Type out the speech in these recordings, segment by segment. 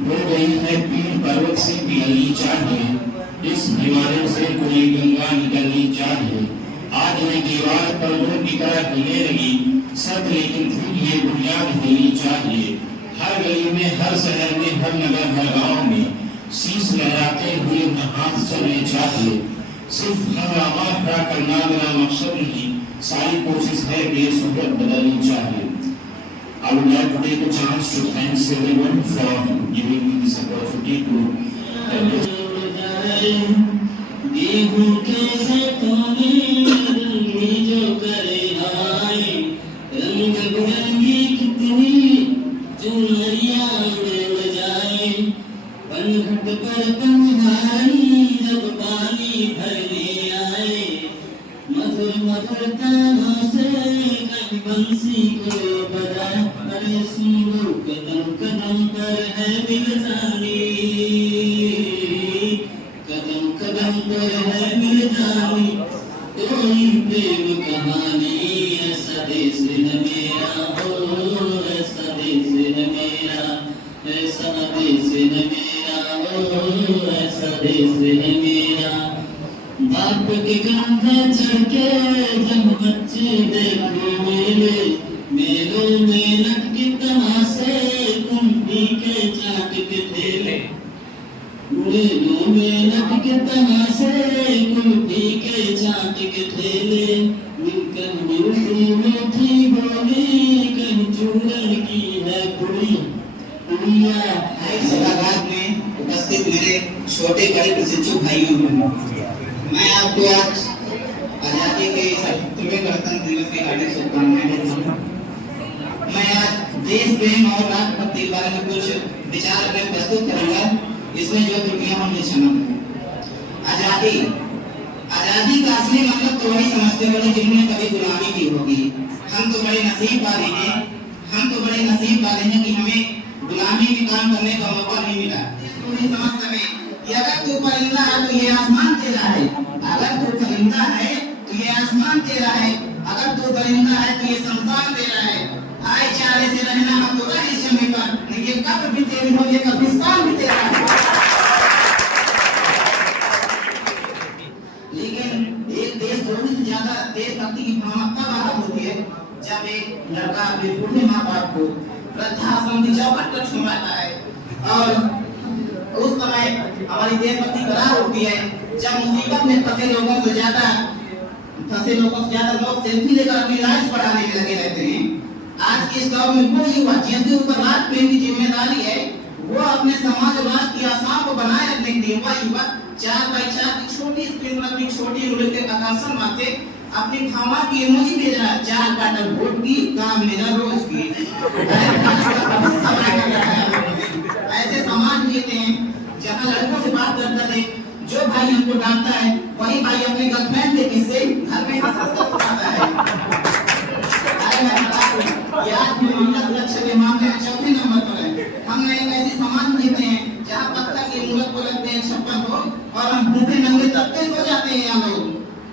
वो गई है पीर पर्वत से पियली चाहिए, इस हिमालय से कोई गंगा निकलनी चाहिए। आज मैं दीवार पर वो की तरह हिले लगी सब, लेकिन फिर ये बुनियाद देनी चाहिए। हर गली में, हर शहर में, हर नगर, हर गांव में शीश लहराते हुए हाथ चलने चाहिए। सिर्फ हंगामा खड़ा करना मेरा मकसद नहीं, सारी कोशिश है कि ये सूरत बदलनी चाहिए। I would like to take a chance to thank everyone for giving me this opportunity to मधुर मधुर तानों से बंसी को बजा, अरे सुनो कदम कदम पर है दिल जानी, कदम कदम पर है दिल जानी। कोई प्रेम कहानी ऐसा देश है मेरा, हो ऐसा देश है मेरा, ऐसा देश है मेरा, हो ऐसा देश है मेरा। बाप के कंधे चढ़ के जब बच्चे देखो मेले, मेलों में लटके तमाशे कुंडी के चाट के ठेले, मेलों में लटके तमाशे कुंडी के चाट के ठेले। मिलकर मिलती मीठी बोली कहीं चूरन की है कुड़िया। सभागार में उपस्थित मेरे छोटे बड़े प्रशिक्षु भाइयों, मैं आपको आज आजादी के 70वें गणतंत्र दिवस की हार्दिक शुभकामनाएं देता हूं। मैं आज देश प्रेम और राष्ट्रभक्ति के बारे में कुछ विचार अपने प्रस्तुत करूंगा, इसमें जो त्रुटियां होंगी क्षमा करें। आजादी आजादी का असली मतलब तो वही समझते होंगे जिन्होंने कभी गुलामी की होगी। हम तो बड़े नसीब वाले हैं, हम तो बड़े नसीब वाले हैं कि हमें गुलामी में काम करने का मौका नहीं मिला। पूरी समझ सके कि अगर तू परिंदा है तो ये आसमान तेरा है, अगर तू परिंदा है तो ये आसमान तेरा है, अगर तू परिंदा है तो ये शमशान तेरा है। भाईचारे से रहना हम तो रहे इस जमीन पर, लेकिन कब्र भी तेरी हो, ये कब्रिस्तान भी तेरा है। लेकिन एक देशद्रोही से ज्यादा देशभक्ति की भावना तब आरंभ होती है जब एक लड़का अपने बूढ़े माँ बाप को वृद्धाश्रम की चौखट पर छुड़ाता है। और उस समय हमारी देशभक्ति करार होती है जब मुसीबत में फंसे लोगों से ज्यादा लोग सेल्फी लेकर अपनी लाइफ बढ़ाने में लगे रहते हैं। आज के इस दौर में वो युवा जिनके ऊपर राष्ट्र प्रेम की जिम्मेदारी है, वो अपने समाजवाद की आशाओं को बनाए रखने के लिए वह युवा 4x4 की छोटी स्क्रीन पर अपनी छोटी उंगली के आकर्षण मारते अपनी भावना की इमोजी भेज रहा है। 4 क्वार्टर वोट की काम मेरा रोज की। ऐसे समाज जीते हैं जहाँ लड़कों से बात करता है, जो भाई हमको डांटता है वही भाई अपने गर्लफ्रेंड के किस्से घर में हंस सुनाता है। अरे मैं बता दूं कि आज भी महिला सुरक्षा के मामले में चौथे नंबर पर है। हम एक ऐसी समाज में जीते हैं जहाँ पत्ता की मूरत को लगते हैं 56 लोग और हम भूखे नंगे तबके सो जाते हैं यहाँ लोग।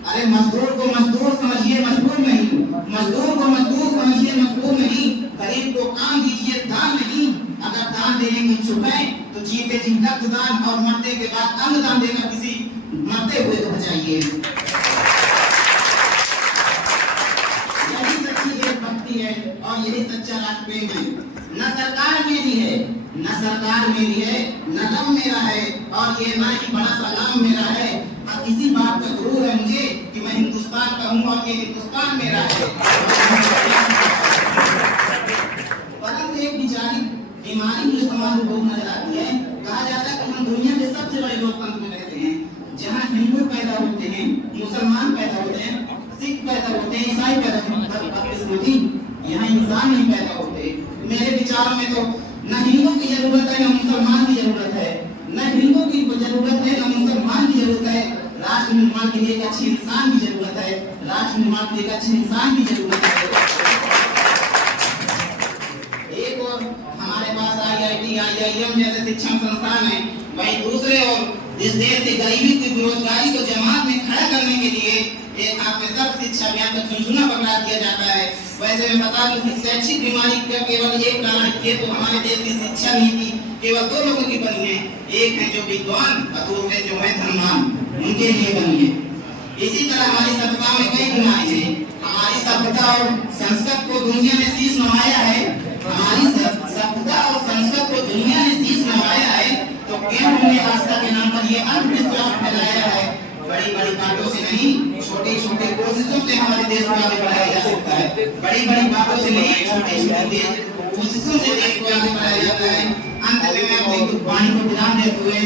अरे मजदूर को मजदूर समझिए, मजबूर नहीं। मजदूर को मजदूर समझिए, मजबूर नहीं। गरीब को काम दीजिए, दान नहीं। अगर दान देने की इच्छुक है तो जीते जी रक्तदान और मरने के बाद अन्नदान देकर किसी मरते हुए को बचाइए। यही सच्ची देशभक्ति है और यही सच्चा राष्ट्र प्रेम है। न सरकार मेरी है, न सरकार मेरी है, न गम मेरा है और ये ना ही बड़ा सा नाम मेरा है। बस इसी बात का गुरूर है मुझे कि मैं हिंदुस्तान का हूँ और ये हिंदुस्तान मेरा है। परंतु एक बिचारी बीमारी मुझे समाज में बहुत नजर आती है। कहा जाता है कि हम दुनिया के सबसे बड़े लोकतंत्र में रहते हैं, जहाँ हिंदू पैदा होते हैं, मुसलमान पैदा होते हैं, सिख पैदा होते हैं, ईसाई पैदा होते हैं, यहाँ इंसान नहीं पैदा होते। मेरे विचारों में तो न हिंदू की जरूरत है, न मुसलमान की जरूरत है, न हिंदू की जरूरत है, न मुसलमान की जरूरत है। राष्ट्र निर्माण के लिए एक अच्छे इंसान की जरूरत है, राष्ट्र निर्माण के लिए एक अच्छे इंसान की जरूरत है। एक और हमारे पास IIT, IIM जैसे शिक्षण संस्थान है, वहीं दूसरे और इस देश की गरीबी की बेरोजगारी को जमात में खड़ा करने के लिए एक हाथ में सब शिक्षा अभियान का झुनझुना पकड़ा दिया जाता है। वैसे मैं बता दूं कि शैक्षिक बीमारी का केवल एक कारण है तो हमारे देश की शिक्षा नीति केवल 2 लोगों की बनी है, एक है जो विद्वान और दूसरे जो है धनवान, उनके लिए बनी है। इसी तरह हमारी सभ्यता में कई बीमारी है। हमारी सभ्यता और संस्कृत को दुनिया ने शीश नवाया है, हमारी सभ्यता और संस्कृत को दुनिया ने शीश नवाया है, तो क्यों हमने आस्था के नाम पर ये अंधविश्वास फैलाया है। बड़ी बड़ी बातों से नहीं, छोटी छोटी कोशिशों से हमारे देश को आगे बढ़ाया जा सकता है। बड़ी बड़ी बातों से नहीं, छोटी छोटी कोशिशों से देश को आगे बढ़ाया जाता है। अंत में मैं अपनी वाणी को विराम देते हुए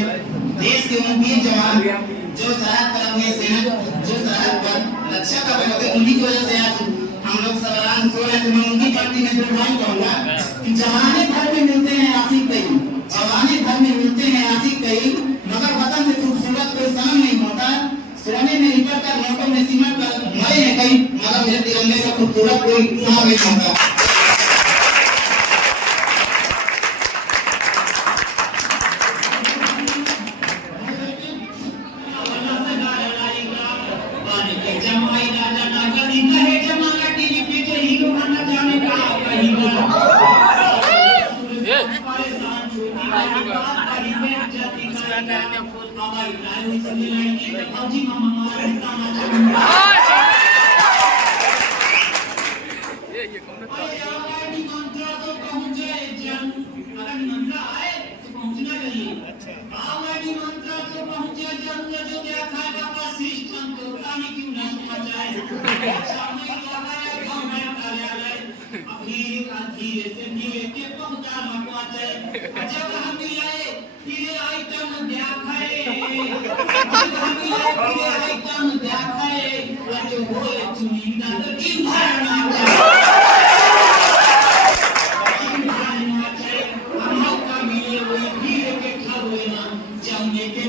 देश के उन वीर जवान जो सरहद पर अपने सेना जो सरहद पर रक्षा कर रहे होते, उन्हीं की वजह से आज हम लोग सब आराम सो रहे हैं। तो मैं उनकी पार्टी में दुर्भाग्य कहूँगा कि जमाने भर में मिलते हैं आशिक कई, जमाने भर में मिलते हैं आशिक कई, मगर वतन से खूबसूरत कोई शाम नहीं होता। सोने में लिपट कर नोटों में सिमट कर मरे हैं कई, मगर मेरे तिरंगे से खूबसूरत कोई शाम नहीं होता। के